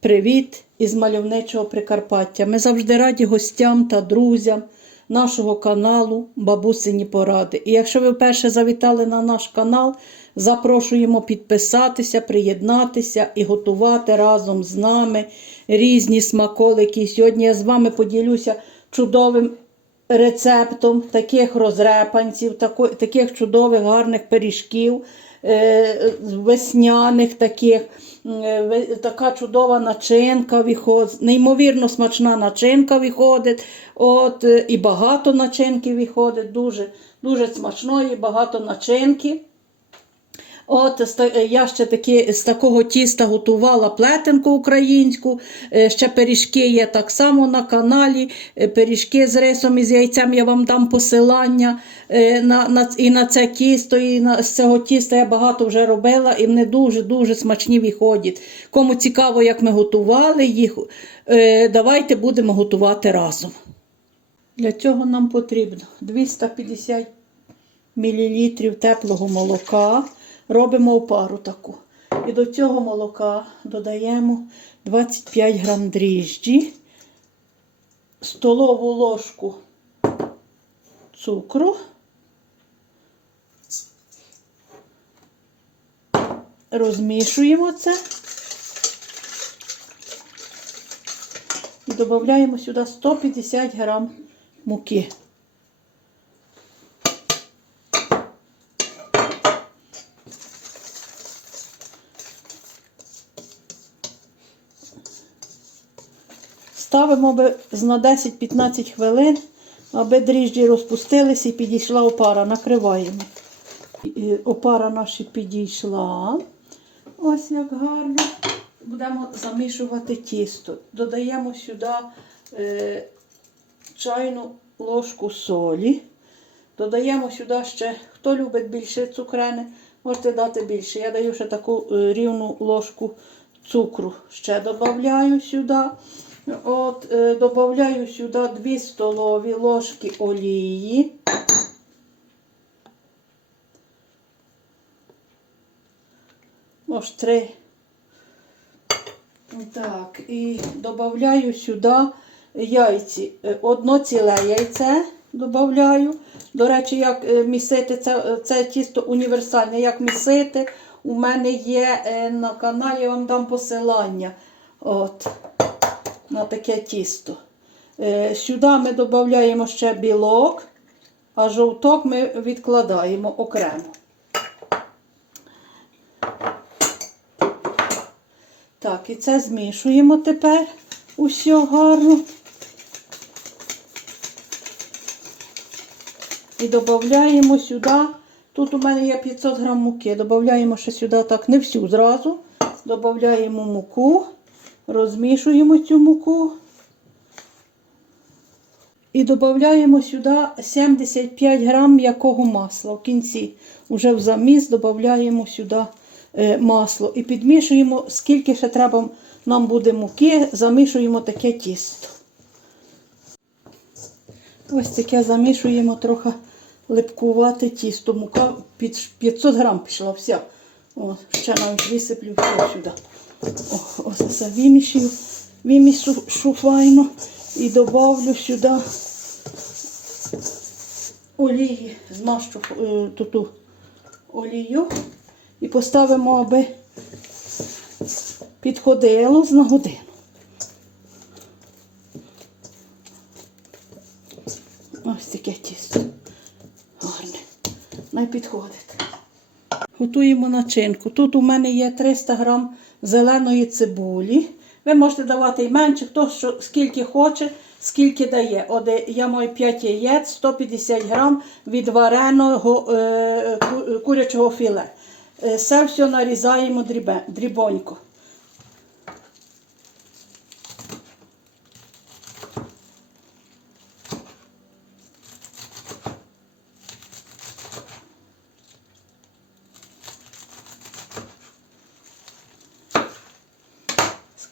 Привіт із мальовничого Прикарпаття. Ми завжди раді гостям та друзям нашого каналу Бабусині Поради. І якщо ви вперше завітали на наш канал, запрошуємо підписатися, приєднатися і готувати разом з нами різні смаколики. Сьогодні я з вами поділюся чудовим рецептом таких розрепанців, таких чудових гарних пиріжків, весняних таких. Е, Така чудова начинка виходить, неймовірно смачна начинка виходить. От, е, і багато начинки виходить, дуже, дуже смачної, багато начинки. От я ще таки з такого тіста готувала плетенку українську. Е, Ще пиріжки є так само на каналі. Е, Пиріжки з рисом і з яйцем я вам дам посилання е, на, на, і на це тісто. І на, з цього тіста я багато вже робила, і вони дуже-дуже смачні виходять. Кому цікаво, як ми готували їх, е, давайте будемо готувати разом. Для цього нам потрібно 250 мл теплого молока. Робимо опару таку. І до цього молока додаємо 25 грам дріжджі, столову ложку цукру, розмішуємо це і додаємо сюди 150 грам муки. Ставимо на 10-15 хвилин, аби дріжджі розпустилися і підійшла опара. Накриваємо. Опара наша підійшла. Ось як гарно. Будемо замішувати тісто. Додаємо сюди е, чайну ложку солі. Додаємо сюди ще, хто любить більше цукрени, можете дати більше. Я даю ще таку е, рівну ложку цукру. Ще додаю сюди. От, е, додаю сюди 2 столові ложки олії. Може, 3. Так, і додаю сюди яйці. Е, Одно ціле яйце додаю. До речі, як е, місити це, це тісто універсальне. Як місити, у мене є е, на каналі, я вам дам посилання. От, на таке тісто. Е, Сюди ми додаємо ще білок, а жовток ми відкладаємо окремо. Так, і це змішуємо тепер усе гарно. І додаємо сюди, тут у мене є 500 грам муки, додаємо ще сюди так, не всю зразу. Додаємо муку, розмішуємо цю муку. І додаємо сюди 75 грам м'якого масла. В кінці вже в заміс додаємо сюди е, масло. І підмішуємо, скільки ще треба нам буде муки, замішуємо таке тісто. Ось таке замішуємо трохи липкувати тісто. Мука під 500 грам пішла вся. О, ще навіть висиплю все сюди. Ось це вимішую, вимішу файно і додавлю сюди олії, змащу е, ту, олію і поставимо, аби підходило на годину. Ось таке тісто. Гарне. Най підходить. Готуємо начинку. Тут у мене є 300 грам зеленої цибулі. Ви можете давати і менше, хто що, скільки хоче, скільки дає. От я маю 5 яєць, 150 грам відвареного е, курячого філе. Все все нарізаємо дрібонько.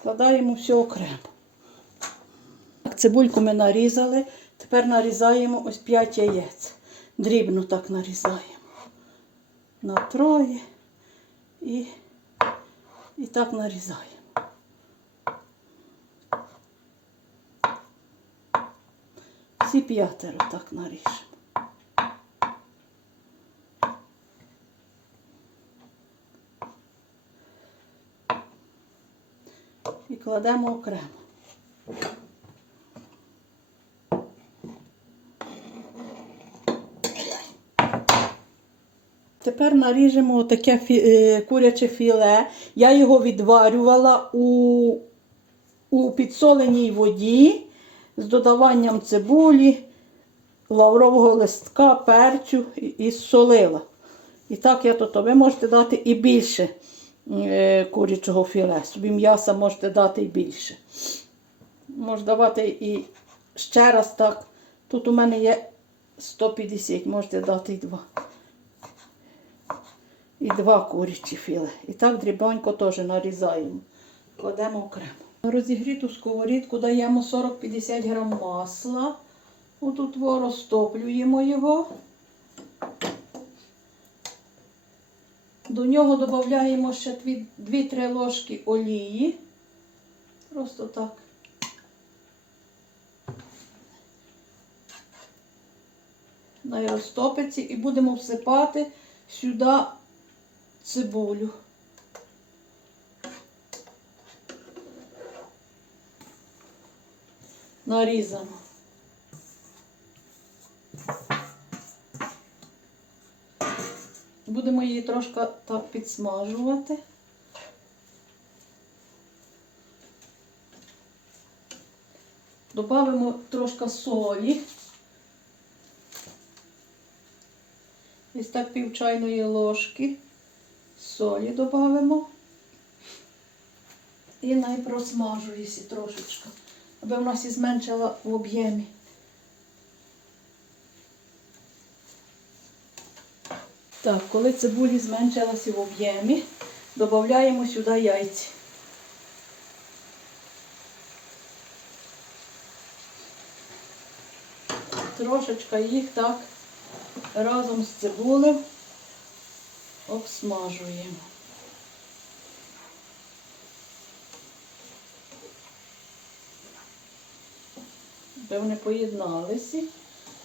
Складаємо все окремо. Так, Цибульку ми нарізали. Тепер нарізаємо ось 5 яєць. Дрібно так нарізаємо. На троє і, і так нарізаємо. Всі п'ятеро так наріжемо. Кладемо окремо. Тепер наріжемо таке е, куряче філе. Я його відварювала у, у підсоленій воді з додаванням цибулі, лаврового листка, перцю і, солила. І так я то ви можете дати і більше курячого філе. Собі м'яса можете дати і більше. Можна давати і ще раз так. Тут у мене є 150, можете дати і два. І два курячі філе. І так дрібонько теж нарізаємо. Кладемо окремо. Розігріту сковорідку даємо 40-50 грам масла. Отут розтоплюємо його. До нього додаємо ще 2-3 ложки олії. Просто так. Най розтопиться і будемо всипати сюди цибулю. Нарізано. Будемо її трошки так підсмажувати. Добавимо трошки солі. Ось так пів чайної ложки солі додамо. І найпросмажується трошечки, аби в нас і зменшила в об'ємі. Так, коли цибулі зменшилася в об'ємі, додаємо сюди яйця. Трошечка їх так разом з цибулею обсмажуємо. Аби вони поєдналися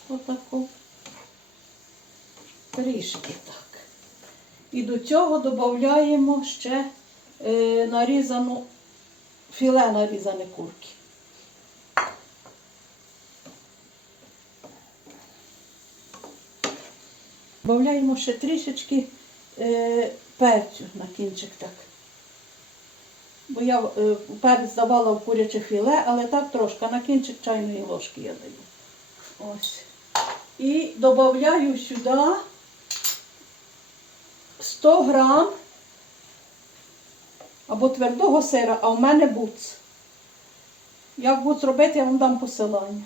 отако. Трішки так. І до цього додаємо ще е, нарізану філе нарізане курки. Додаємо ще трішечки е, перцю на кінчик так. Бо я е, перець давала в куряче філе, але так трошки на кінчик чайної ложки я даю. Ось. І додаю сюди 100 грам або твердого сира, а в мене буц. Як буц робити, я вам дам посилання.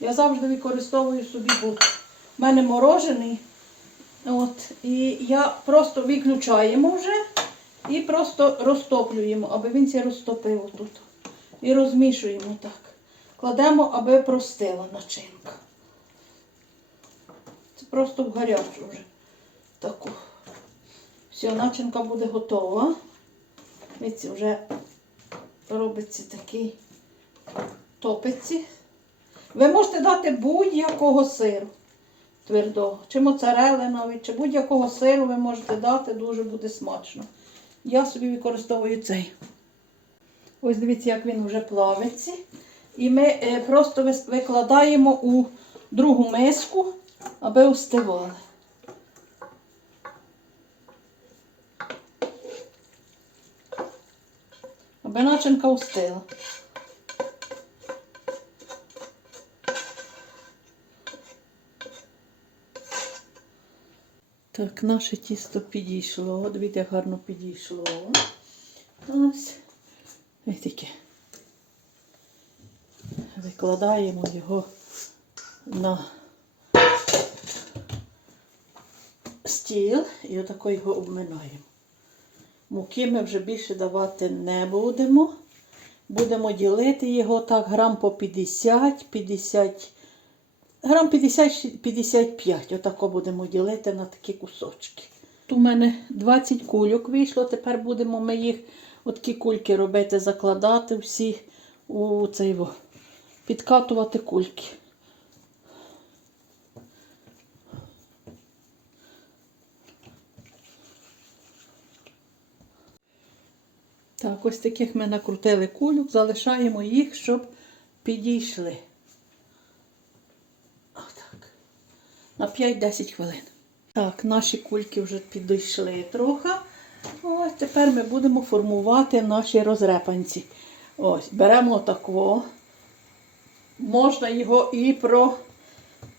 Я завжди використовую собі буц. У мене морожений. От, і я просто виключаємо вже і просто розтоплюємо, аби він це розтопив отут. І розмішуємо так. Кладемо, аби простила начинка. Це просто в гарячу вже таку. Все, начинка буде готова. Ось вже робиться такий топиться. Ви можете дати будь-якого сиру твердого, чи моцарели навіть, чи будь-якого сиру ви можете дати, дуже буде смачно. Я собі використовую цей. Ось дивіться, як він вже плавиться. І ми е, просто викладаємо у другу миску, аби остивали. Аби начинка. Так, наше тісто підійшло. Дивіться, як гарно підійшло. Ось. Ось таке. Викладаємо його на стіл і отако його обминаємо. Муки ми вже більше давати не будемо. Будемо ділити його так грам по 50, 50, грам 50-55. Отако будемо ділити на такі кусочки. Тут у мене 20 кульок вийшло. Тепер будемо ми їх отакі кульки робити, закладати всі у цей підкатувати кульки. Так, ось таких ми накрутили кульок, залишаємо їх, щоб підійшли. Отак. На 5-10 хвилин. Так, наші кульки вже підійшли трохи. Ось тепер ми будемо формувати наші розрепанці. Ось, беремо такого. Можна його і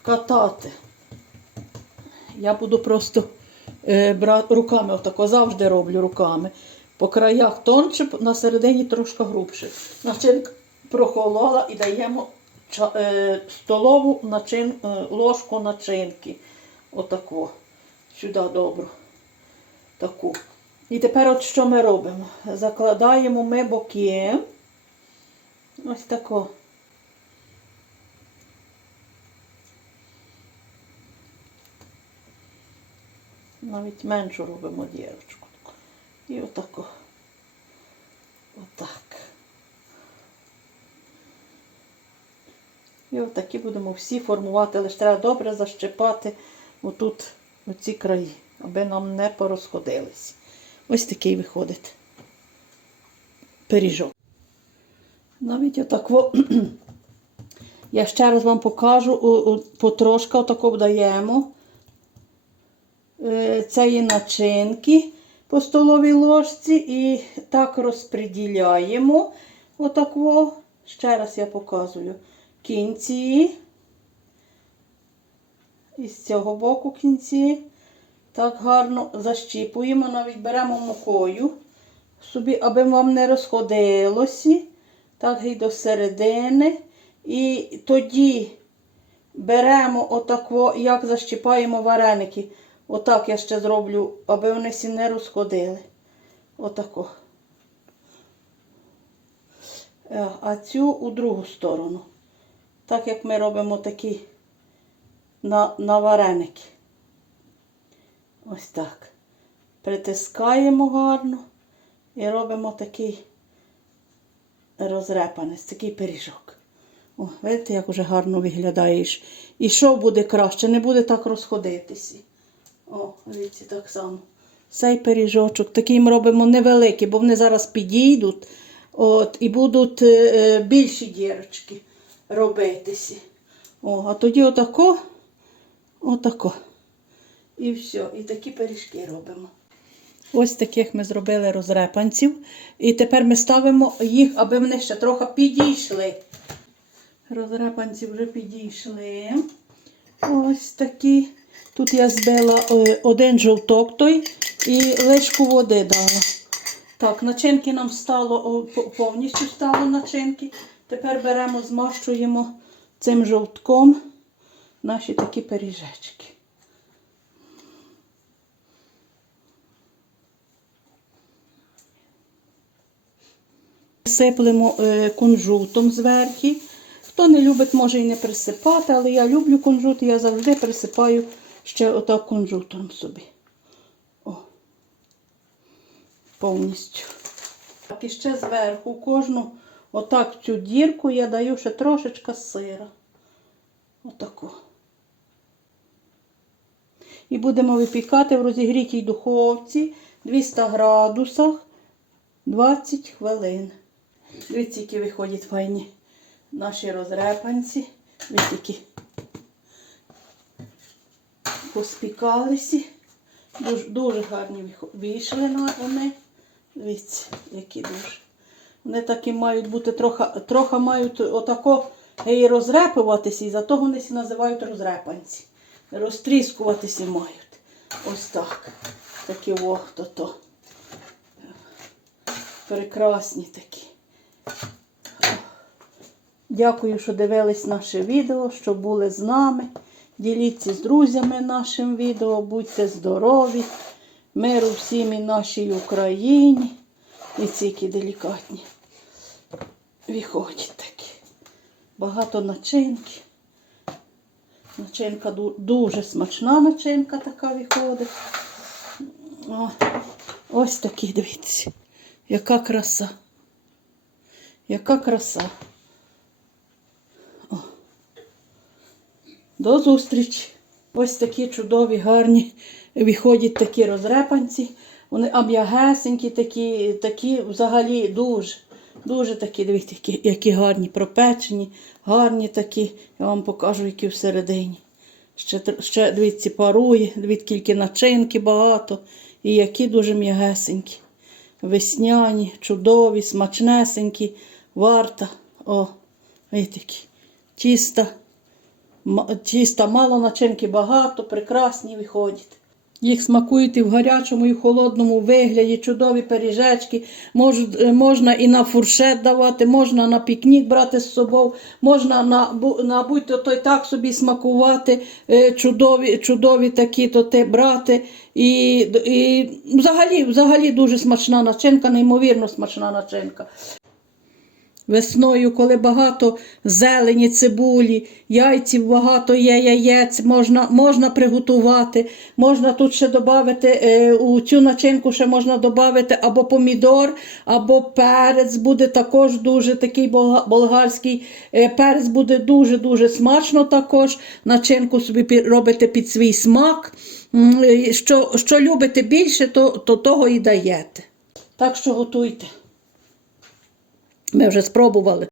прокатати. Я буду просто е, бра- руками, отако завжди роблю руками. По краях тонше, на середині трошки грубше. Начинка прохолола і даємо е, столову начин, е, ложку начинки. Отаку. Сюди добру. Таку. І тепер от що ми робимо? Закладаємо ми боки. Ось тако. Навіть меншу робимо дірочку. І отако. Отак. І отакі будемо всі формувати, лише треба добре защепати отут оці краї, аби нам не порозходились. Ось такий виходить пиріжок. Навіть отако, я ще раз вам покажу, потрошка отако даємо е, цієї начинки по столовій ложці і так розподіляємо. Отако. Ще раз я показую кінці. І з цього боку кінці. Так гарно защіпуємо, навіть беремо мукою, собі, аби вам не розходилося. Так і до середини. І тоді беремо отако, як защіпаємо вареники. Отак я ще зроблю, аби вони всі не розходили. Отако. Е, А цю у другу сторону. Так як ми робимо такі на, на вареники. Ось так. Притискаємо гарно і робимо такий розрепанець, такий пиріжок. О, видите, як уже гарно виглядаєш. І що буде краще? Не буде так розходитися. О, дивіться, так само. Цей пиріжочок, такий ми робимо невеликий, бо вони зараз підійдуть от, і будуть е, е, більші дірочки робитися. О, а тоді отако, отако. І все. І такі пиріжки робимо. Ось таких ми зробили розрепанців. І тепер ми ставимо їх, аби вони ще трохи підійшли. Розрепанці вже підійшли. Ось такі. Тут я збила е, один жовток той і лишку води дала. Так, начинки нам стало повністю стало начинки. Тепер беремо, змащуємо цим жовтком наші такі пиріжечки. Сиплемо е, кунжутом зверху. Хто не любить, може і не присипати, але я люблю кунжут, я завжди присипаю ще отак кунжутом собі. О. Повністю. Так, і ще зверху кожну, отак цю дірку я даю ще трошечка сира. Отако. І будемо випікати в розігрітій духовці 200 градусах 20 хвилин. Дивіться, які виходять файні наші розрепанці. Ось такі поспікалися. Дуже, дуже гарні вийшли на вони. Дивіться, які дуже. Вони такі мають бути трохи, трохи мають отако і розрепуватися, і за того вони всі називають розрепанці. Розтріскуватися мають. Ось так. Такі о, то то. Прекрасні такі. Дякую, що дивились наше відео, що були з нами. Діліться з друзями нашим відео, будьте здорові, миру всім і нашій Україні. І ці які делікатні. Виходять такі. Багато начинки. Начинка дуже смачна начинка така виходить. О, ось такі, дивіться. Яка краса. Яка краса. До зустрічі. Ось такі чудові, гарні виходять такі розрепанці. Вони а м'ягесенькі такі, такі взагалі дуже, дуже такі, дивіться, які, які гарні, пропечені, гарні такі. Я вам покажу, які всередині. Ще, ще дивіться, парує, дивіться, скільки начинки багато. І які дуже м'ягесенькі. Весняні, чудові, смачнесенькі, варта. О, які. Тіста. Тіста мало, начинки багато, прекрасні виходять. Їх смакують і в гарячому, і в холодному вигляді, чудові пиріжечки. Мож- е, можна і на фуршет давати, можна на пікнік брати з собою, можна на, на будь-то той так собі смакувати, е, чудові, чудові такі то те брати. І, і взагалі, взагалі дуже смачна начинка, неймовірно смачна начинка. Весною, коли багато зелені, цибулі, яйців багато є, яєць, можна, можна приготувати. Можна тут ще додати, е, у цю начинку ще можна додати або помідор, або перець. Буде також дуже такий болгарський е, перець буде дуже-дуже смачно також. Начинку собі робите під свій смак. Що, що любите більше, то, то того і даєте. Так що готуйте. Ми вже спробували.